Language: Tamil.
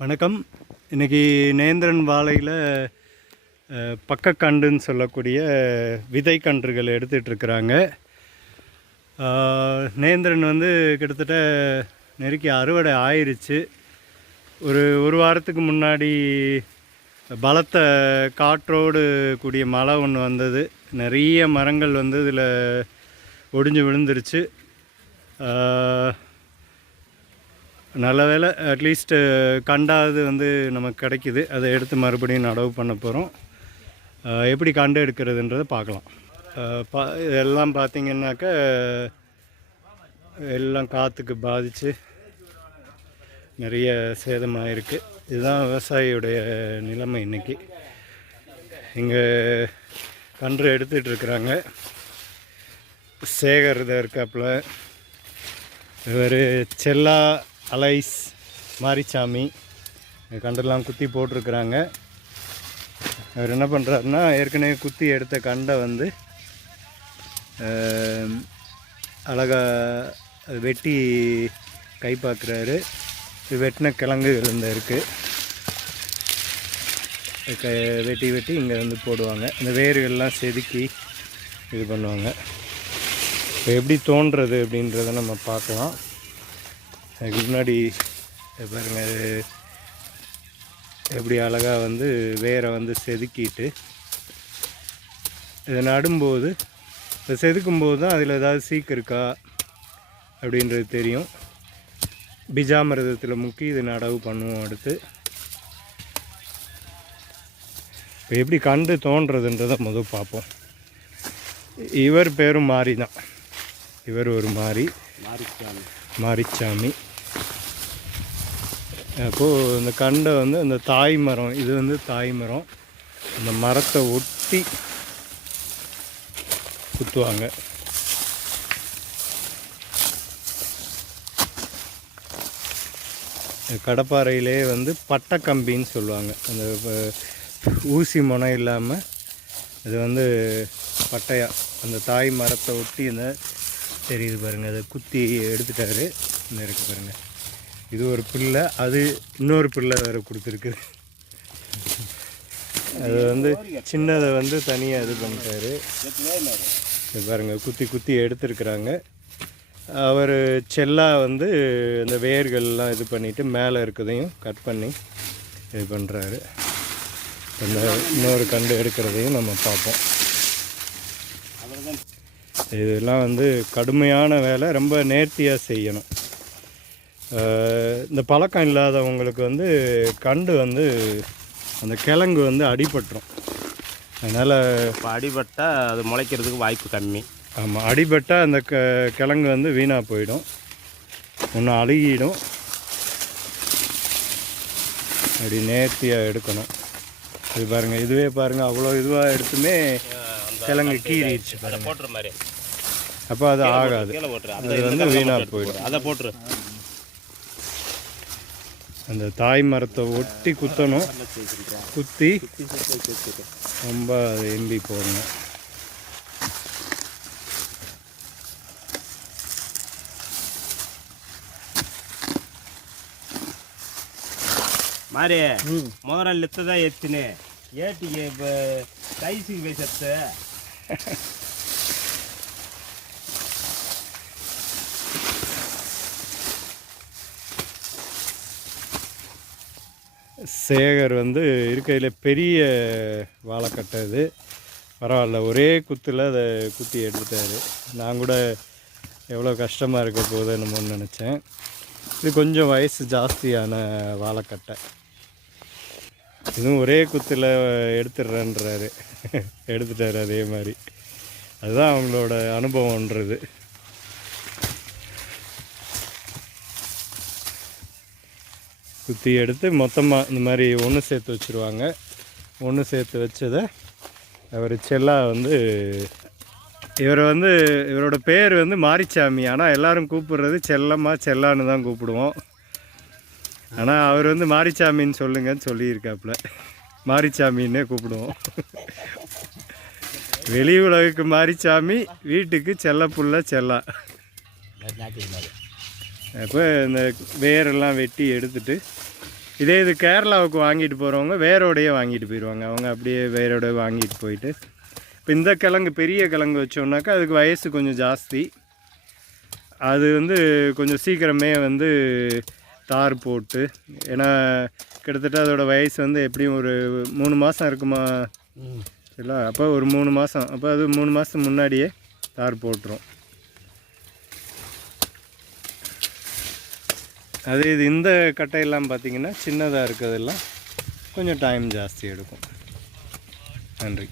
வணக்கம். இன்றைக்கி நேந்திரன் வாழையில் பக்கக்கண்டுன்னு சொல்லக்கூடிய விதை கன்றுகள் எடுத்துகிட்டு இருக்கிறாங்க நேந்திரன் வந்து கிட்டத்தட்ட நெருக்கி அறுவடை ஆயிருச்சு. ஒரு ஒரு வாரத்துக்கு முன்னாடி பலத்த காற்றோடு கூடிய மழை ஒன்று வந்தது. நிறைய மரங்கள் வந்து இதில் ஒடிஞ்சு விழுந்துருச்சு. நல்ல வேலை அட்லீஸ்ட்டு கண்டாவது வந்து நமக்கு கிடைக்கிது. அதை எடுத்து மறுபடியும் நடவு பண்ண போகிறோம் எப்படி கண்டு எடுக்கிறதுன்றதை பார்க்கலாம். பா இதெல்லாம் பார்த்தீங்கன்னாக்க எல்லாம் காற்றுக்கு பாதித்து நிறைய சேதமாகிருக்கு இதுதான் விவசாயியுடைய நிலைமை இன்னைக்கு. இங்கே கன்று எடுத்துகிட்டு இருக்கிறாங்க. சேகர் இருக்காப்புல. இவர் செல்லா அலைஸ் மாரிச்சாமி. இந்த கண்டெல்லாம் குத்தி போட்டிருக்கிறாங்க. அவர் என்ன பண்ணுறாருன்னா ஏற்கனவே குத்தி எடுத்த கண்டை வந்து அழகாக அழகா வெட்டி கை பார்க்குறாரு இது வெட்டின கிழங்குகள் இந்த இருக்குது க வெட்டி வெட்டி இங்கே வந்து போடுவாங்க. இந்த வேர்கள்லாம் செதுக்கி இது பண்ணுவாங்க. இப்போ எப்படி தோன்றுறது அப்படின்றத நம்ம பார்க்கலாம். அதுக்கு முன்னாடி இது பாருங்க இது எப்படி அழகாக வந்து வேரை வந்து செதுக்கிட்டு இதை நடும்போது இதை செதுக்கும்போது தான் அதில் ஏதாவது சீக்கு இருக்கா அப்படின்றது தெரியும். பிஜாமிரதத்தில் முக்கி இது நடவு பண்ணுவோம் அடுத்து. இப்போ எப்படி கண்டு தோன்றதுன்றதை முதல் பார்ப்போம். இவர் பேரும் மாறி தான் இவர் ஒரு மாறி மாரிச்சாமி. மாரிச்சாமி. அப்போது இந்த கண்டை வந்து அந்த தாய் மரம் இது வந்து தாய் மரம். அந்த மரத்தை ஒட்டி குத்துவாங்க. கடப்பாறையிலே வந்து பட்டைக்கம்பின்னு சொல்லுவாங்க. அந்த ஊசி முனை இல்லாமல் இது வந்து பட்டையாக அந்த தாய் மரத்தை ஒட்டி இந்த தெரியுது பாருங்கள் அதை குத்தி எடுத்துட்டாரு. இந்த இருக்கு பாருங்கள் இது ஒரு பிள்ளை அது இன்னொரு பிள்ளை வேறு கொடுத்துருக்குது அது வந்து சின்னதை வந்து தனியாக இது பண்ணிட்டாரு. பாருங்கள் பாருங்க குத்தி குத்தி எடுத்துருக்குறாங்க. அவர் செல்லா வந்து இந்த வேர்கள்லாம் இது பண்ணிவிட்டு மேலே இருக்கிறதையும் கட் பண்ணி இது பண்ணுறாரு இந்த இன்னொரு கண்டு எடுக்கிறதையும் நம்ம பார்ப்போம். இதெல்லாம் வந்து கடுமையான வேலை ரொம்ப நேர்த்தியாக செய்யணும். இந்த பழக்கம் இல்லாதவங்களுக்கு வந்து கண்டு வந்து அந்த கிழங்கு வந்து அடிபட்டுரும். அதனால் இப்போ அடிபட்டா அது முளைக்கிறதுக்கு வாய்ப்பு கம்மி. ஆமாம் அடிபட்டால் அந்த க கிழங்கு வந்து வீணாக போயிடும். ஒன்று அழுகிடும். அப்படி நேர்த்தியாக எடுக்கணும். இது பாருங்கள் இதுவே பாருங்கள் அவ்வளோ இதுவாக எடுத்துமே கிழங்கு கீறிடுச்சு போட்டுற மாதிரி. அப்போ அது ஆகாது. அது வந்து வீணாக போயிடும். அதை போட்டுரு. அந்த தாய் மரத்தை ஒட்டி குத்தணும். குத்தி ரொம்ப எம்பி போடணும். மாறி முதல்ல லித்த தான் எத்தினு ஏட்டிக்கு இப்போ ரைஸுக்கு போய் சேகர் வந்து இருக்கையில் பெரிய வாழைக்கட்டை இது பரவாயில்ல ஒரே குத்தில் அதை குத்தி எடுத்துட்டாரு. நான் கூட எவ்வளோ கஷ்டமாக இருக்க போகுது என்னமோன்னு நினச்சேன். இது கொஞ்சம் வயசு ஜாஸ்தியான வாழைக்கட்டை இதுவும் ஒரே குத்தில் எடுத்துடுறேன்றாரு. எடுத்துட்டார் அதே மாதிரி. அதுதான் அவங்களோட அனுபவன்றது குத்தி எடுத்து மொத்தமாக இந்த மாதிரி ஒன்று சேர்த்து வச்சுருவாங்க. ஒன்று சேர்த்து வச்சதை அவர் செல்லா வந்து இவர் வந்து இவரோட பேர் வந்து மாரிச்சாமி. ஆனால் எல்லோரும் கூப்பிடுறது செல்லம்மா செல்லான்னு தான் கூப்பிடுவோம். ஆனால் அவர் வந்து மாரிச்சாமின்னு சொல்லுங்கன்னு சொல்லியிருக்காப்புல. மாரிச்சாமின்னே கூப்பிடுவோம். வெளி உலகுக்கு மாரிச்சாமி வீட்டுக்கு செல்லப்புள்ள செல்லா. அப்போ இந்த வேரெல்லாம் வெட்டி எடுத்துட்டு இதே இது கேரளாவுக்கு வாங்கிட்டு போகிறவங்க வேரோடையே வாங்கிட்டு போயிடுவாங்க அவங்க அப்படியே வேரோட வாங்கிட்டு போயிட்டு இப்போ இந்த கிழங்கு பெரிய கிழங்கு வச்சோம்னாக்கா அதுக்கு வயசு கொஞ்சம் ஜாஸ்தி. அது வந்து கொஞ்சம் சீக்கிரமே வந்து தார் போட்டு ஏன்னா கிட்டத்தட்ட அதோட வயசு வந்து எப்படியும் ஒரு மூணு மாதம் இருக்குமா? சரிங்களா? அப்போ ஒரு மூணு மாதம் அப்போ அது மூணு மாதத்துக்கு முன்னாடியே தார் போட்டுரும். அது இது இந்த கட்டையெல்லாம் பார்த்தீங்கன்னா சின்னதாக இருக்கிறதெல்லாம் கொஞ்சம் டைம் ஜாஸ்தி எடுக்கும். நன்றி.